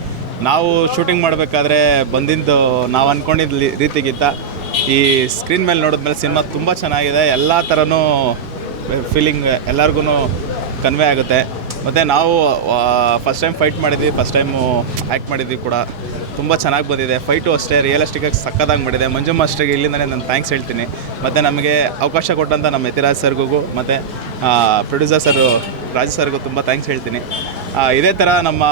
T: ನಾವು ಶೂಟಿಂಗ್ ಮಾಡಬೇಕಾದ್ರೆ ಬಂದಿದ್ದು ನಾವು ಅಂದ್ಕೊಂಡಿದ್ದ ರೀತಿಗಿಂತ ಈ ಸ್ಕ್ರೀನ್ ಮೇಲೆ ನೋಡಿದ್ಮೇಲೆ ಸಿನಿಮಾ ತುಂಬ ಚೆನ್ನಾಗಿದೆ. ಎಲ್ಲ ಥರನೂ ಫೀಲಿಂಗ್ ಎಲ್ಲರಿಗೂ ಕನ್ವೆ ಆಗುತ್ತೆ. ಮತ್ತು ನಾವು ಫಸ್ಟ್ ಟೈಮ್ ಫೈಟ್ ಮಾಡಿದ್ವಿ ಫಸ್ಟ್ ಟೈಮು ಆ್ಯಕ್ಟ್ ಮಾಡಿದ್ವಿ ಕೂಡ. ತುಂಬ ಚೆನ್ನಾಗಿ ಬಂದಿದೆ. ಫೈಟು ಅಷ್ಟೇ ರಿಯಲಿಸ್ಟಿಕ್ಕಾಗಿ ಸಕ್ಕತ್ತಾಗಿ ಮಾಡಿದೆ. ಮಂಜು ಮಾಸ್ಟ್ರಿಗೆ ಇಲ್ಲಿಂದಲೇ ನಾನು ಥ್ಯಾಂಕ್ಸ್ ಹೇಳ್ತೀನಿ. ಮತ್ತು ನಮಗೆ ಅವಕಾಶ ಕೊಟ್ಟಂಥ ನಮ್ಮ ಯತಿರಾಜ್ ಸರ್ಗೂ ಮತ್ತು ಪ್ರೊಡ್ಯೂಸರ್ ಸರ್ ರಾಜ ಸರ್ಗೂ ತುಂಬ ಥ್ಯಾಂಕ್ಸ್ ಹೇಳ್ತೀನಿ. ಇದೇ ಥರ ನಮ್ಮ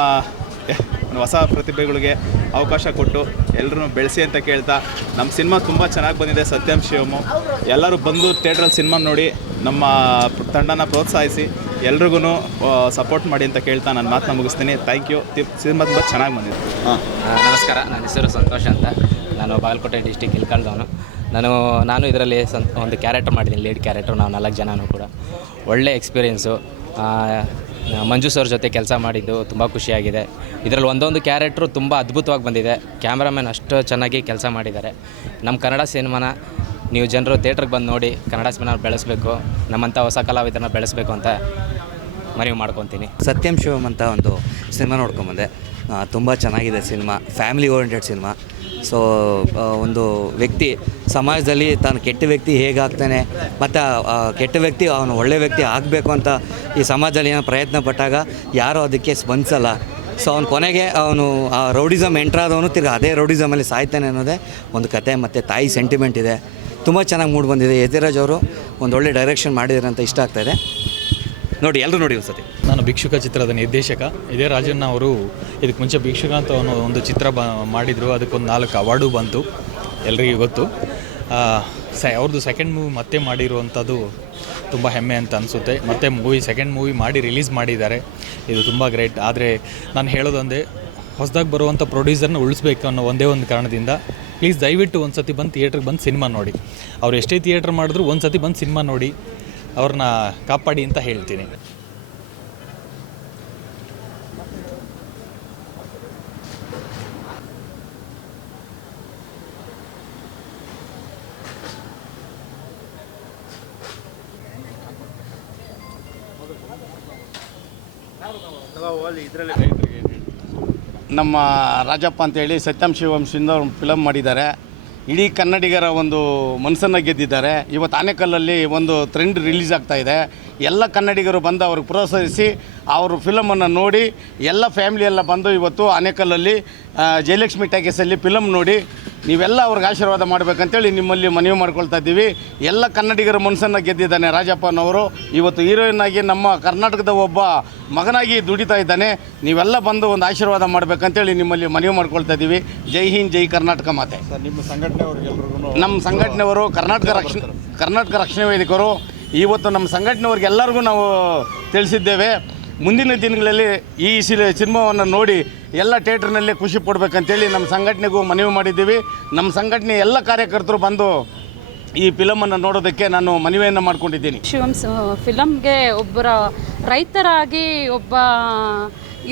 T: ಹೊಸ ಪ್ರತಿಭೆಗಳಿಗೆ ಅವಕಾಶ ಕೊಟ್ಟು ಎಲ್ಲರೂ ಬೆಳೆಸಿ ಅಂತ ಕೇಳ್ತಾ ನಮ್ಮ ಸಿನಿಮಾ ತುಂಬ ಚೆನ್ನಾಗಿ ಬಂದಿದೆ ಸತ್ಯಂ ಶಿವಮು. ಎಲ್ಲರೂ ಬಂದು ಥಿಯೇಟ್ರಲ್ಲಿ ಸಿನಿಮಾ ನೋಡಿ ನಮ್ಮ ತಂಡನ ಪ್ರೋತ್ಸಾಹಿಸಿ ಎಲ್ರಿಗೂ ಸಪೋರ್ಟ್ ಮಾಡಿ ಅಂತ ಕೇಳ್ತಾ ನಾನು ಮಾತನ್ನ ಮುಗಿಸ್ತೀನಿ. ಥ್ಯಾಂಕ್ ಯು ಸಿನಿಮಾ ತುಂಬ ಚೆನ್ನಾಗಿ ಬಂದಿದೆ.
P: ಹಾಂ. ನಮಸ್ಕಾರ. ನನ್ನ ಹೆಸರು ಸಂತೋಷ್ ಅಂತ. ನಾನು ಬಾಗಲಕೋಟೆ ಡಿಸ್ಟಿಕ್ ಇಲ್ಕಲ್ದವನು ನಾನು ನಾನು ಇದರಲ್ಲಿ ಸಂ ಒಂದು ಕ್ಯಾರೆಕ್ಟರ್ ಮಾಡಿದ್ದೀನಿ ಲೀಡ್ ಕ್ಯಾರೆಕ್ಟರ್ ನಾವು ನಾಲ್ಕು ಜನನೂ ಕೂಡ. ಒಳ್ಳೆ ಎಕ್ಸ್ಪೀರಿಯೆನ್ಸು ಮಂಜು ಸರ್ ಜೊತೆ ಕೆಲಸ ಮಾಡಿದ್ದು ತುಂಬ ಖುಷಿಯಾಗಿದೆ. ಇದರಲ್ಲಿ ಒಂದೊಂದು ಕ್ಯಾರೆಕ್ಟ್ರು ತುಂಬ ಅದ್ಭುತವಾಗಿ ಬಂದಿದೆ. ಕ್ಯಾಮ್ರಾಮನ್ ಅಷ್ಟು ಚೆನ್ನಾಗಿ ಕೆಲಸ ಮಾಡಿದ್ದಾರೆ. ನಮ್ಮ ಕನ್ನಡ ಸಿನಿಮಾನ ನೀವು ಜನರು ಥಿಯೇಟ್ರಿಗೆ ಬಂದು ನೋಡಿ ಕನ್ನಡ ಸಿನಿಮಾನ ಬೆಳೆಸಬೇಕು ನಮ್ಮಂಥ ಹೊಸ ಕಲಾವಿದರನ್ನ ಬೆಳೆಸಬೇಕು ಅಂತ ಮನವಿ ಮಾಡ್ಕೊತೀನಿ.
U: ಸತ್ಯಂ ಶಿವಮ್ ಅಂತ ಒಂದು ಸಿನಿಮಾ ನೋಡ್ಕೊಂಬಂದೆ. ತುಂಬ ಚೆನ್ನಾಗಿದೆ cinema family oriented cinema. So ಒಂದು ವ್ಯಕ್ತಿ, ಸಮಾಜದಲ್ಲಿ ತಾನು ಕೆಟ್ಟ ವ್ಯಕ್ತಿ ಹೇಗಾಗ್ತಾನೆ, ಮತ್ತು ಕೆಟ್ಟ ವ್ಯಕ್ತಿ ಅವನು ಒಳ್ಳೆ ವ್ಯಕ್ತಿ ಆಗಬೇಕು ಅಂತ ಈ ಸಮಾಜದಲ್ಲಿ ಏನೋ ಪ್ರಯತ್ನ ಪಟ್ಟಾಗ ಯಾರೂ ಅದಕ್ಕೆ ಸ್ಪಂದಿಸಲ್ಲ. ಸೊ ಅವನು ಕೊನೆಗೆ ಅವನು ಆ ರೌಡಿಸಮ್ ಎಂಟ್ರಾದವನು ತಿರ್ಗಿ ಅದೇ ರೌಡಿಸಮಲ್ಲಿ ಸಾಯ್ತಾನೆ ಅನ್ನೋದೇ ಒಂದು ಕತೆ ಮತ್ತು ತಾಯಿ ಸೆಂಟಿಮೆಂಟ್ ಇದೆ. ತುಂಬ ಚೆನ್ನಾಗಿ ಮೂಡ್ ಬಂದಿದೆ. ಯತಿರಾಜ್ ಅವರು ಒಂದು ಒಳ್ಳೆ ಡೈರೆಕ್ಷನ್ ಮಾಡಿದ್ದಾರೆ ಅಂತ ಇಷ್ಟ ಆಗ್ತಾಯಿದೆ ನೋಡಿ ಎಲ್ಲರೂ ನೋಡಿ ಒಂದ್ಸತಿ.
V: ನಾನು ಭಿಕ್ಷುಕ ಚಿತ್ರದ ನಿರ್ದೇಶಕ. ಇದೇ ರಾಜಣ್ಣ ಅವರು ಇದಕ್ಕೆ ಮುಂಚೆ ಭಿಕ್ಷುಕಾಂತ ಅನ್ನೋ ಒಂದು ಚಿತ್ರ ಬ ಮಾಡಿದರು. ಅದಕ್ಕೊಂದು ನಾಲ್ಕು ಅವಾರ್ಡು ಬಂತು. ಎಲ್ರಿಗೂ ಗೊತ್ತು. ಸ ಅವ್ರದ್ದು ಸೆಕೆಂಡ್ ಮೂವಿ ಮತ್ತೆ ಮಾಡಿರುವಂಥದ್ದು ತುಂಬ ಹೆಮ್ಮೆ ಅಂತ ಅನಿಸುತ್ತೆ. ಮತ್ತೆ ಮೂವಿ ಸೆಕೆಂಡ್ ಮೂವಿ ಮಾಡಿ ರಿಲೀಸ್ ಮಾಡಿದ್ದಾರೆ. ಇದು ತುಂಬ ಗ್ರೇಟ್ ಆದರೆ ನಾನು ಹೇಳೋದೊಂದೇ, ಹೊಸದಾಗಿ ಬರುವಂಥ ಪ್ರೊಡ್ಯೂಸರ್ನ ಉಳಿಸ್ಬೇಕು ಅನ್ನೋ ಒಂದೇ ಒಂದು ಕಾರಣದಿಂದ ಪ್ಲೀಸ್ ದಯವಿಟ್ಟು ಒಂದು ಸತಿ ಬಂದು ಥಿಯೇಟ್ರಿಗೆ ಬಂದು ಸಿನಿಮಾ ನೋಡಿ. ಅವ್ರು ಎಷ್ಟೇ ಥಿಯೇಟ್ರ್ ಮಾಡಿದ್ರು ಒಂದು ಸತಿ ಬಂದು ಸಿನಿಮಾ ನೋಡಿ. ಅವ್ರನ್ನ ಕಾಪಾಡಿ ಅಂತ ಹೇಳ್ತೀನಿ.
W: ನಮ್ಮ ರಾಜಪ್ಪ ಅಂತೇಳಿ ಸತ್ಯಂ ಶಿವಂಶದಿಂದ ಒಂದು ಫಿಲಮ್ ಮಾಡಿದ್ದಾರೆ. ಇಡೀ ಕನ್ನಡಿಗರ ಒಂದು ಮನಸ್ಸನ್ನು ಗೆದ್ದಿದ್ದಾರೆ. ಇವತ್ತು ಆನೆಕಲ್ಲಲ್ಲಿ ಒಂದು ಟ್ರೆಂಡ್ ರಿಲೀಸ್ ಆಗ್ತಾ ಇದೆ. ಎಲ್ಲ ಕನ್ನಡಿಗರು ಬಂದು ಅವ್ರಿಗೆ ಪ್ರೋತ್ಸಾಹಿಸಿ ಅವರು ಫಿಲಮನ್ನು ನೋಡಿ, ಎಲ್ಲ ಫ್ಯಾಮಿಲಿ ಎಲ್ಲ ಬಂದು ಇವತ್ತು ಆನೆಕಲ್ಲಲ್ಲಿ ಜಯಲಕ್ಷ್ಮಿ ಟ್ಯಾಕೀಸಲ್ಲಿ ಫಿಲಮ್ ನೋಡಿ ನೀವೆಲ್ಲ ಅವ್ರಿಗೆ ಆಶೀರ್ವಾದ ಮಾಡಬೇಕಂತೇಳಿ ನಿಮ್ಮಲ್ಲಿ ಮನವಿ ಮಾಡ್ಕೊಳ್ತಾ ಇದ್ದೀವಿ. ಎಲ್ಲ ಕನ್ನಡಿಗರ ಮನಸ್ಸನ್ನು ಗೆದ್ದಿದ್ದಾನೆ ರಾಜಪ್ಪನವರು. ಇವತ್ತು ಹೀರೋಯಿನ್ ಆಗಿ ನಮ್ಮ ಕರ್ನಾಟಕದ ಒಬ್ಬ ಮಗನಾಗಿ ದುಡಿತಾ ಇದ್ದಾನೆ. ನೀವೆಲ್ಲ ಬಂದು ಒಂದು ಆಶೀರ್ವಾದ ಮಾಡಬೇಕಂತೇಳಿ ನಿಮ್ಮಲ್ಲಿ ಮನವಿ ಮಾಡ್ಕೊಳ್ತಾ ಇದ್ದೀವಿ. ಜೈ ಹಿಂದ್ ಜೈ ಕರ್ನಾಟಕ ಮಾತೆ.
K: ನಿಮ್ಮ ಸಂಘಟನೆ
W: ನಮ್ಮ ಸಂಘಟನೆಯವರು ಕರ್ನಾಟಕ ರಕ್ಷಣೆ ಕರ್ನಾಟಕ ರಕ್ಷಣಾ ವೇದಿಕರು. ಇವತ್ತು ನಮ್ಮ ಸಂಘಟನೆಯವ್ರಿಗೆಲ್ಲರಿಗೂ ನಾವು ತಿಳಿಸಿದ್ದೇವೆ. ಮುಂದಿನ ದಿನಗಳಲ್ಲಿ ಈ ಸಿಲ ಸಿನಿಮಾವನ್ನು ನೋಡಿ ಎಲ್ಲ ಥಿಯೇಟ್ರ್ನಲ್ಲಿ ಖುಷಿ ಪಡ್ಬೇಕಂತೇಳಿ ನಮ್ಮ ಸಂಘಟನೆಗೂ ಮನವಿ ಮಾಡಿದ್ದೀವಿ. ನಮ್ಮ ಸಂಘಟನೆ ಎಲ್ಲ ಕಾರ್ಯಕರ್ತರು ಬಂದು ಈ ಫಿಲಮನ್ನು ನೋಡೋದಕ್ಕೆ ನಾನು ಮನವಿಯನ್ನು ಮಾಡ್ಕೊಂಡಿದ್ದೀನಿ.
X: ಶಿವಂ ಫಿಲಮ್ಗೆ ಒಬ್ಬರ ರೈತರಾಗಿ ಒಬ್ಬ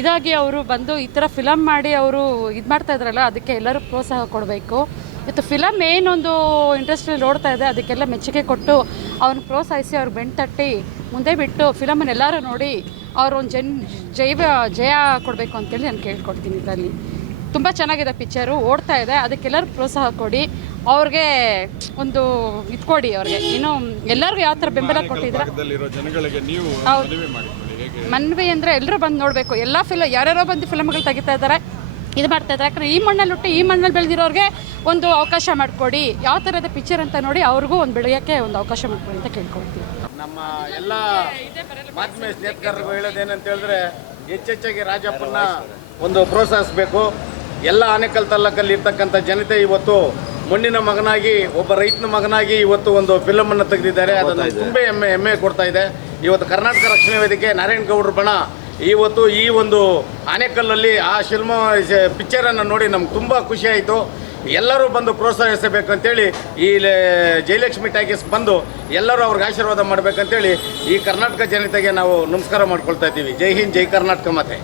X: ಇದಾಗಿ ಅವರು ಬಂದು ಈ ಥರ ಫಿಲಮ್ ಮಾಡಿ ಅವರು ಇದು ಮಾಡ್ತಾ ಇದ್ರಲ್ಲ, ಅದಕ್ಕೆ ಎಲ್ಲರೂ ಪ್ರೋತ್ಸಾಹ ಕೊಡಬೇಕು. ಇವತ್ತು ಫಿಲಮ್ ಏನೊಂದು ಇಂಡಸ್ಟ್ರಿಯಲ್ಲಿ ನೋಡ್ತಾ ಇದೆ. ಅದಕ್ಕೆಲ್ಲ ಮೆಚ್ಚುಗೆ ಕೊಟ್ಟು ಅವ್ರನ್ನ ಪ್ರೋತ್ಸಾಹಿಸಿ ಅವ್ರಿಗೆ ಬೆಣ್ಣು ತಟ್ಟಿ ಮುಂದೆ ಬಿಟ್ಟು ಫಿಲಮನ್ನು ಎಲ್ಲರೂ ನೋಡಿ ಅವ್ರೊಂದು ಒಂದು ಜನ್ ಜೈವ ಜಯ ಕೊಡಬೇಕು ಅಂತೇಳಿ ನಾನು ಕೇಳ್ಕೊಡ್ತೀನಿ ಇದರಲ್ಲಿ. ತುಂಬ ಚೆನ್ನಾಗಿದೆ ಪಿಕ್ಚರು ಓಡ್ತಾ ಇದೆ. ಅದಕ್ಕೆಲ್ಲರೂ ಪ್ರೋತ್ಸಾಹ ಕೊಡಿ. ಅವ್ರಿಗೆ ಒಂದು ಇದು ಕೊಡಿ ಅವ್ರಿಗೆ. ಏನು ಎಲ್ಲರಿಗೂ ಯಾವ ಥರ ಬೆಂಬಲ ಕೊಟ್ಟಿದ್ರೆ?
T: ಮನ್ವಿ
X: ಅಂದರೆ ಎಲ್ಲರೂ ಬಂದು ನೋಡಬೇಕು. ಎಲ್ಲ ಫಿಲ ಯಾರ್ಯಾರೋ ಬಂದು ಫಿಲಮ್ಗಳು ತೆಗಿತಾ ಇದ್ದಾರೆ ಇದು ಮಾಡ್ತಾ ಇದ್ದಾರೆ. ಯಾಕಂದ್ರೆ ಈ ಮಣ್ಣಲ್ಲಿ ಹುಟ್ಟಿ ಈ ಮಣ್ಣಲ್ಲಿ ಬೆಳೆದಿರೋರಿಗೆ ಒಂದು ಅವಕಾಶ ಮಾಡಿಕೊಡಿ. ಯಾವ ಥರದ ಪಿಕ್ಚರ್ ಅಂತ ನೋಡಿ ಅವ್ರಿಗೂ ಒಂದು ಬೆಳೆಯೋಕ್ಕೆ ಒಂದು ಅವಕಾಶ ಮಾಡಿಕೊಡಿ ಅಂತ ಕೇಳ್ಕೊಳ್ತೀವಿ.
W: ನಮ್ಮ ಎಲ್ಲ ಮಾಧ್ಯಮ ಸ್ನೇಹಿತರಿಗೂ ಹೇಳೋದೇನಂತ ಹೇಳಿದ್ರೆ ಹೆಚ್ಚೆಚ್ಚಾಗಿ ರಾಜಪ್ಪನ ಒಂದು ಪ್ರೋತ್ಸಾಹಿಸಬೇಕು. ಎಲ್ಲ ಆನೇಕಲ್ ತಾಲೂಕಲ್ಲಿ ಇರ್ತಕ್ಕಂಥ ಜನತೆ ಇವತ್ತು ಮಣ್ಣಿನ ಮಗನಾಗಿ ಒಬ್ಬ ರೈತನ ಮಗನಾಗಿ ಇವತ್ತು ಒಂದು ಫಿಲಮನ್ನು ತೆಗೆದಿದ್ದಾರೆ. ಅದನ್ನು ತುಂಬ ಹೆಮ್ಮೆ ಹೆಮ್ಮೆ ಕೊಡ್ತಾ ಇದೆ. ಇವತ್ತು ಕರ್ನಾಟಕ ರಕ್ಷಣಾ ವೇದಿಕೆ ನಾರಾಯಣ ಗೌಡ್ರ ಬಣ ಇವತ್ತು ಈ ಒಂದು ಆನೆಕಲ್ಲಲ್ಲಿ ಆ ಶಿಲ್ಮ ಪಿಕ್ಚರನ್ನು ನೋಡಿ ನಮ್ಗೆ ತುಂಬ ಖುಷಿ ಆಯಿತು. ಎಲ್ಲರೂ ಬಂದು ಪ್ರೋತ್ಸಾಹಿಸಬೇಕಂತೇಳಿ ಈ ಜಯಲಕ್ಷ್ಮಿ ಟ್ಯಾಕೀಸ್ ಬಂದು ಎಲ್ಲರೂ ಅವ್ರಿಗೆ ಆಶೀರ್ವಾದ ಮಾಡಬೇಕಂತೇಳಿ ಈ ಕರ್ನಾಟಕ ಜನತೆಗೆ ನಾವು ನಮಸ್ಕಾರ ಮಾಡ್ಕೊಳ್ತಾ ಇದ್ದೀವಿ. ಜೈ ಹಿಂದ್, ಜೈ ಕರ್ನಾಟಕ ಮಾತೆ.